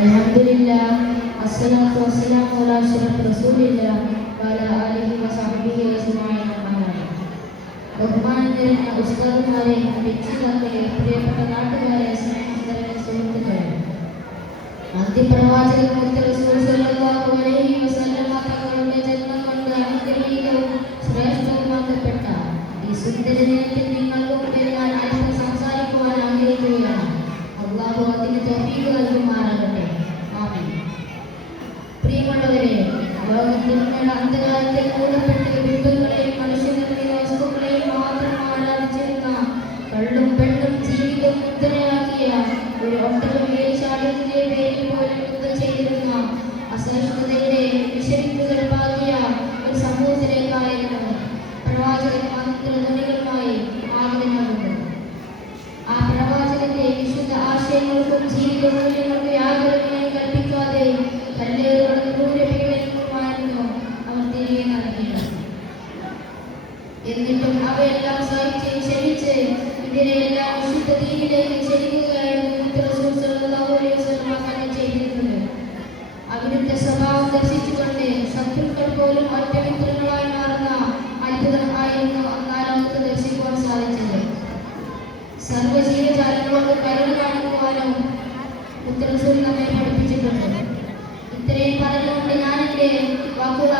Alhamdulillah, assalatu wassalamu ala asyrafir rasulillah wa ala alihi wa sahbihi ajma'in. ബഹുമാനനിറഞ്ഞ ഉസ്താദുമാരെ, രക്ഷിതാക്കളെ, പ്രിയപ്പെട്ട നാട്ടുകാരെ, സ്നേഹിതരെ, സുഹൃത്തുക്കളെ, അന്ത്യപ്രവാചകൻ റസൂൽ സ്വല്ലല്ലാഹു അലൈഹി വസല്ലമ തങ്ങളുടെ ജന്മം കൊണ്ട് അനുഗ്രഹീതവും ശ്രേഷ്ഠവുമാക്കപ്പെട്ട ഈ സുന്ദര ദിനത്തിൽ നിങ്ങൾക്ക് മുമ്പിൽ ഞാൻ അല്പം സംസാരിക്കുവാൻ ആഗ്രഹിക്കുകയാണ്. അല്ലാഹു അതിന് തൗഫീഖ് നൽകുമാറാകട്ടെ. ആമീൻ. പ്രിയമുള്ളവരെ, ലോകത്തിന്റെ അന്ധകാരത്തിൽ മൂടപ്പെട്ട് ബിംബങ്ങളെയും മനുഷ്യനിർമ്മിത വസ്തുക്കളെയും മാത്രം ആരാധിച്ചിരുന്ന കള്ളും പെണ്ണും ജീവിതം മുദ്രയാക്കിയ ഒരു ഒട്ടകം വേലിച്ചാടിയതിന്റെ പേരിൽ പോലും യുദ്ധം ചെയ്തിരുന്ന അസഹിഷ്ണുതയുടെ വിഷവിത്തുകൾ പാകിയ ഒരു സമൂഹത്തിലേക്കായിരുന്നു പ്രവാചകൻ മന്ത്രധ്വനികളുമായി ആഗതനാകുന്നത്. ആ പ്രവാചകന്റെ വിശുദ്ധ ആശയങ്ങൾക്കും ജീവിത മൂല്യങ്ങൾക്കും യാതൊരു വിനയം കൽപ്പിക്കാതെ കല്ലേറുകളും ക്രൂരപീഡനങ്ങളുമായിരുന്നു അവർ തിരികെ നൽകിയത്. എന്നിട്ടും അവയെല്ലാം സഹിച്ച് ക്ഷമിച്ച് ഇതിനെയെല്ലാം വിശുദ്ധ ദീനിലേക്ക് ക്ഷണിക്കുകയായിരുന്നു റസൂൽ സ്വല്ലല്ലാഹു അലൈഹി വസല്ലം തന്നെ ചെയ്തിരുന്നത്. അവിടുത്തെ സ്വഭാവം ദർശിച്ചുകൊണ്ട് ശത്രുക്കൾ പോലും ഒറ്റമിത്രങ്ങളായി മാറുന്ന അത്ഭുതം ആയിരുന്നു അന്നാലോകത്ത് ദർശിക്കുവാൻ സാധിച്ചത്. സർവ്വജീവജാലങ്ങളോട് കരുണ കാണിക്കുവാനും റസൂൽ നമ്മെ പഠിപ്പിച്ചിട്ടുണ്ട്. ഇത്രയും പറഞ്ഞുകൊണ്ട് ഞാൻ എൻ്റെ വാക്കുകൾ